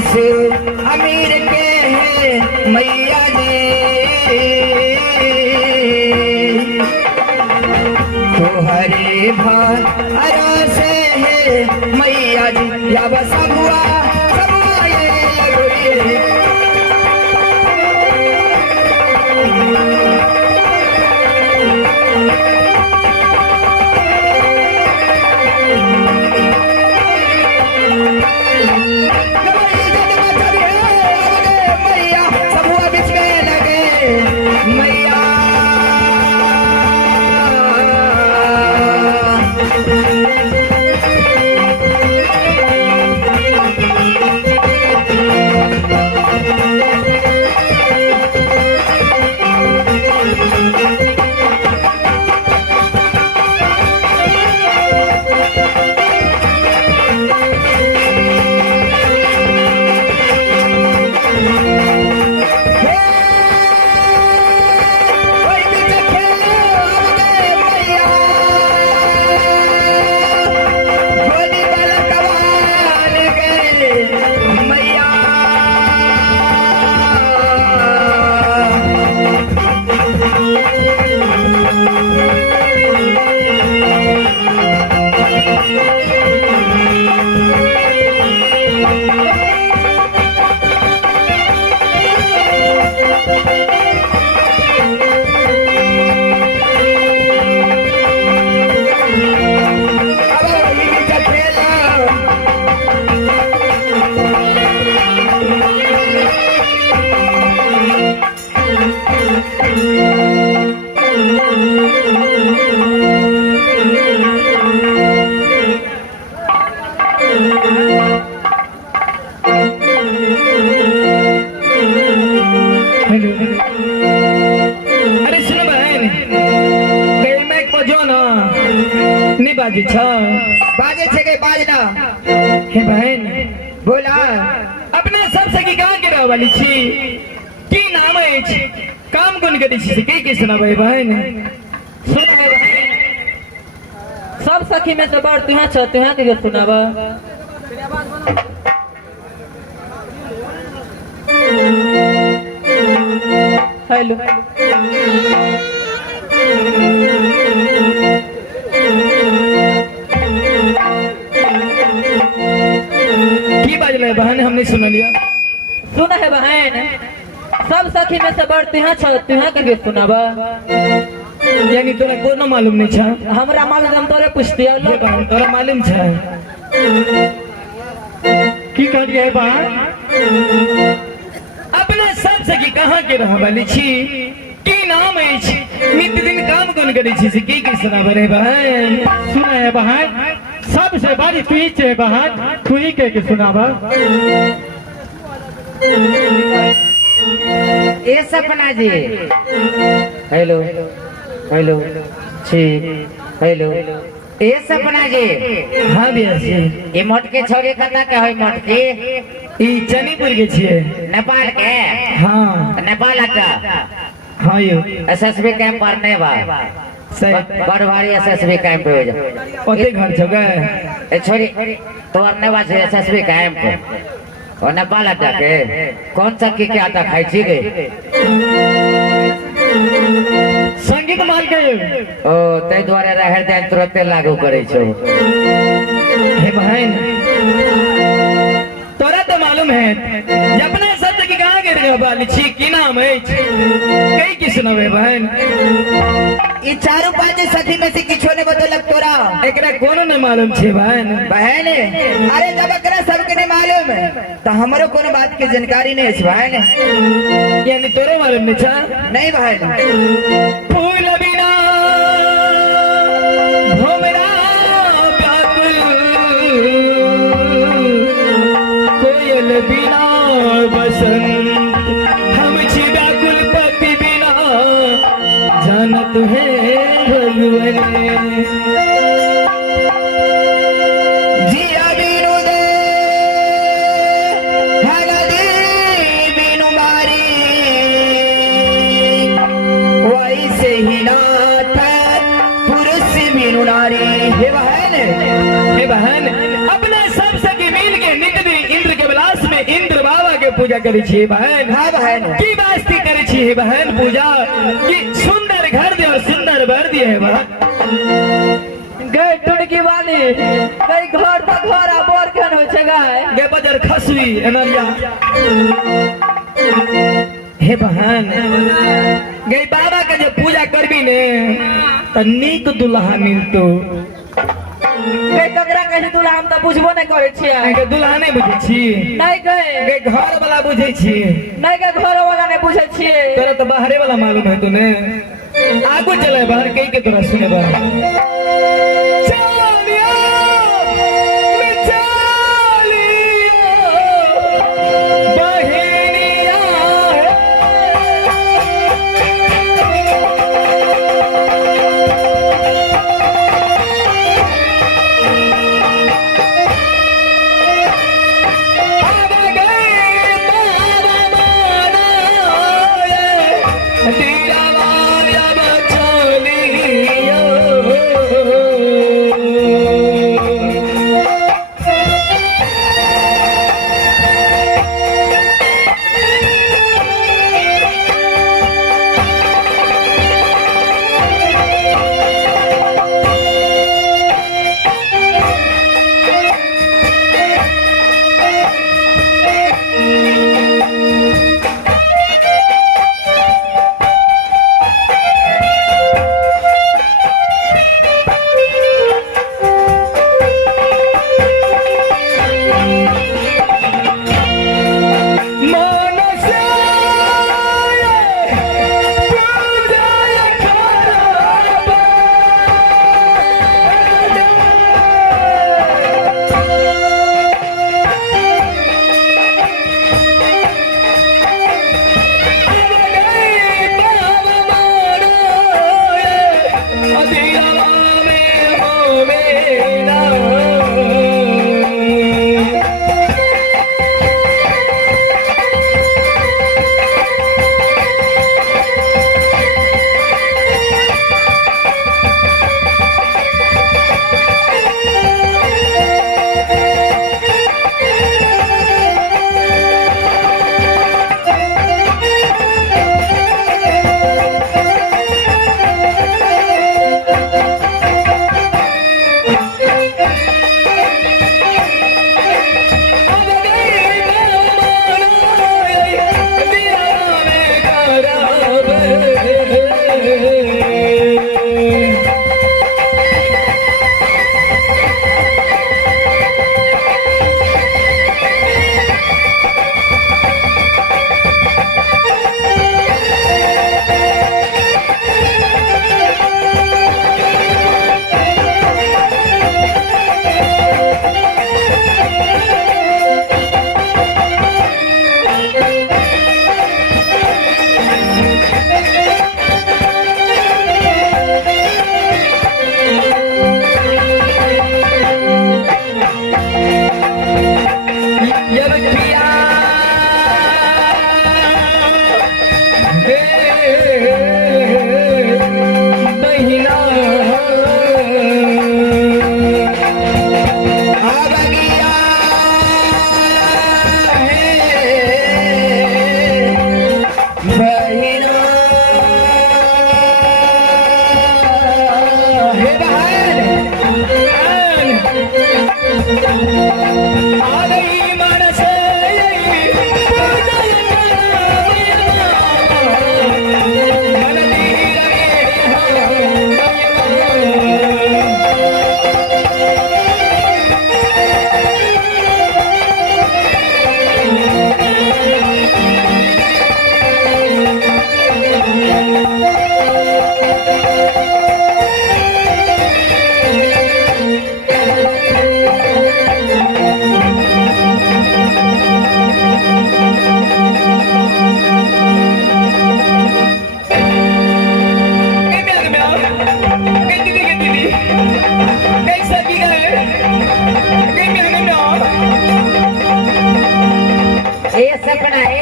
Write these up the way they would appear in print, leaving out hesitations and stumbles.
अमीर के हैं मैया जी, तोहरे भरोसे से है मैया जी, या बस हुआ बाजे छे के बाजना हे बहन बोला अपने सब सखी कहाँ के रह वाली छी की नाम है छी काम कौन करी छी के सुना भाई बहन सुन है बहन सब सखी में से बड़ तुहा छ तुहा के सुनावा हेलो की बाजले बहन हमने सुन लिया सुन है बहन सब सखी में से बड़ तुहा छ तुहा के सुनावा यानी तोरा कोनो मालूम नहीं छा हमरा मालूम हम तोरे पूछतिया लो बहन तोरा मालूम छा की कहलिए है बहन अपने सब सखी कहाँ के रह वाली छी की नाम है छी नित्य दिन काम कौन करे छी से की सुना बरे बहन सुना है बहन सबसे बड़ी तू ही छे बहन तू ही के सुनावा ए सपना जी हेलो हेलो छी हेलो ए सपना जी हाँ भैया जी ये मोटके छोरी कता के होय मोटकी ई चनीपुर के छिए नेपाल के हाँ नेपाल का हाँ यो एसएसबी कैंप पर नहीं बा सही बड़ भारी एसएसबी कैंप हो जा ओते घर जगह ए छोरी तो अन्य बा एसएसबी कैंप और नेपाल अड्डा के कौन सा की क्या आटा खाई छी गई संगीत माल के ओ तै द्वारे रहर दे तुरंत लागू करे छो हे बहन तोरा तो मालूम है जे अपने सत्य की कहाँ के रह वाली छी की नाम है कई की सुनावे बहन ये चारों पांच सखी में से किछो ने बतौलक तोरा एकरा कोनो न मालूम छे बहन बहन अरे जब एकरा सबके नहीं मालूम तो हमरो कोनो बात की जानकारी नहीं है बहन यानी तोरे मालूम नहीं छा नहीं बहन फूल बिना भोमरा व्याकुल कोयल बिना बसंत हम छी व्याकुल पति बिना जानत है भगवान जिया बिनु दे हगदी बिनु मारी वैसे ही नाथ पुरुष बिनु नारी हे बहन अपने सब सखी मिल के नित्य दिन इंद्र के विलास में इंद्र बाबा के पूजा करी छी बहन हाँ बहन की वास्ते करी छी बहन पूजा कि सुंदर घर दे और सुंदर बर दिए है बहन गई टुड़की वाली गई घर तक घर आ बोर केन हो छै गाय गे बजर खसवी एनरिया हे बहन गई बाबा के जो पूजा करबी ने त नीक दुल्हा मिलतो गई ककरा कहि तुला हम त बुझबो नहीं करे छियै के दुल्हा नहीं बुझे छी नहीं गई गे घर वाला बुझे छी नहीं गई घर वाला नहीं बुझे छियै तोरा तो बाहरे वाला मालूम है तूने आगू चले बाहर कई के तोरा सुने बाहर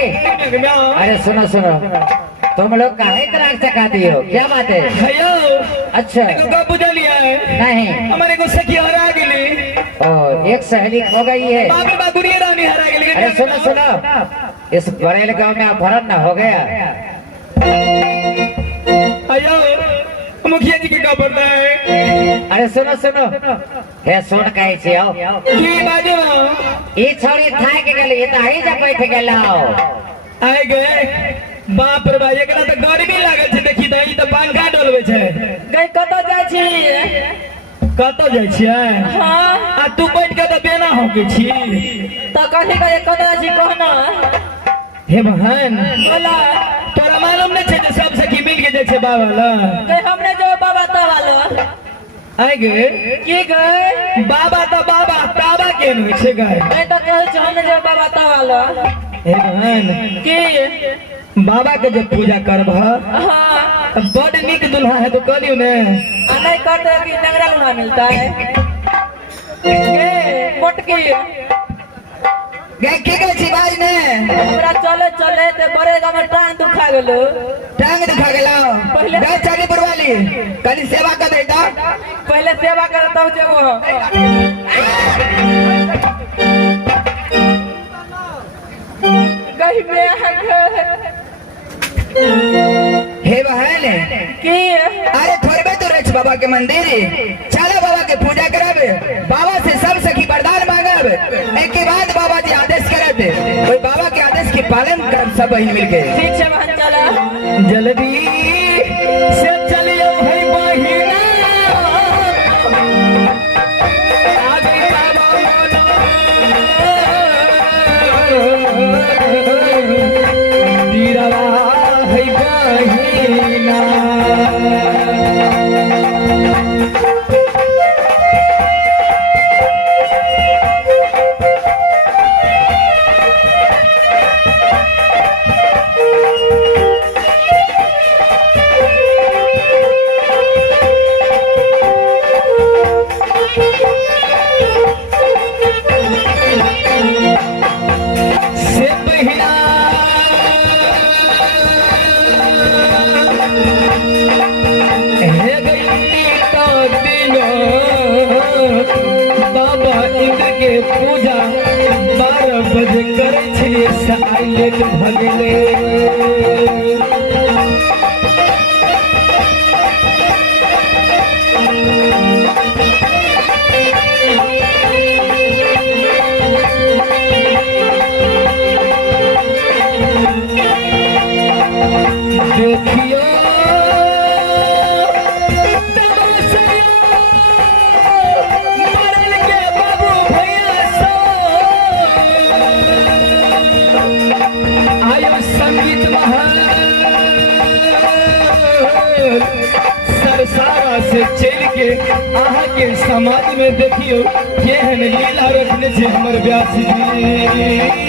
अरे सुनो सुनो, तुम लोग काहे करार चका दिए हो, क्या बात है? भैया अच्छा का बुझा लिया है नहीं, हमारे को सखी हरा गेली ओ एक सहेली खो गई है। बाबे बागुरिया रानी हरा गेली अरे सुनो सुनो, इस बरेल गांव में अपहरण न हो गया। भैया मुखिया जी की का पड़ता है अरे सुनो सुनो, हे सुन कहे छी आओ, की बाजो ई छोरी थाक गेली त आई जा बैठ गेलो। आए गए बाप रे बा एकरा त गर्मी लागल छै, देखी त ई त पंखा डोलबे छै। गई कत जाय छी? कत जाय छियै? हाँ आ तू बैठ के त बेना हो के छी। तो कथी कहे कत जाय छी कहना? हे बहन बोला तोरा मालूम नहीं छे जे सब सखी मिल के जाय छै बाबा ला। गई हमने जो बाबा तो वालो आए गए की गई बाबा त बाबा ताबा के न छै गए। गई तो कहे छी हमने जो बाबा तो वालो हे बहन की बाबा के जब पूजा करब हाँ त बड़ निक दुल्हा है तो कहलियो ने। नहीं करते कि नगरा लुहा मिलता है के मोटकी गे की कहै छी बाज ने? हमरा चले चले ते बड़े गांव में टांग दुखा गेलो। टांग दिखा गेला पहले- गे चाली पुरवाली कनी सेवा कर देता। पहले सेवा कर तब जेबो। गई में हे बहन की अरे थोड़बे तो रच बाबा के मंदिर चलो बाबा के पूजा कराबे, बाबा से सब सखी वरदान मांगब, एक के बाद बाबा जी आदेश करत कोई बाबा के आदेश के पालन कर सब बहन मिल के। ठीक से बहन चला जल्दी से चलियो है बहिना आगे बाबा तीरवा है बहिना। से बहिना हे गई तो दिन बाबा इंद्र के पूजा 12 बजे करे छियै साइलेंट भगले। देखियो मरल के बाबू भैया सो आयो संगीत महल सरसारा से चल के अहाँ के समाज में देखियो केहन लीला रखने छै हमर व्यास जी।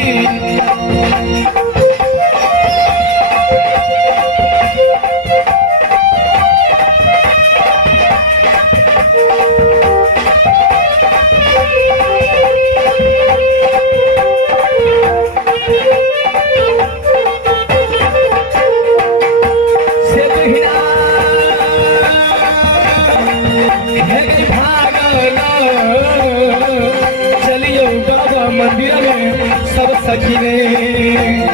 से बहिना हे गई भागना चलियो बाबा मंदिर में सब सखी ने।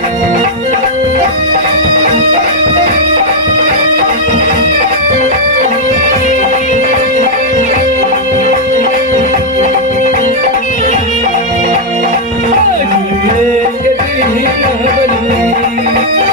के दिन बनी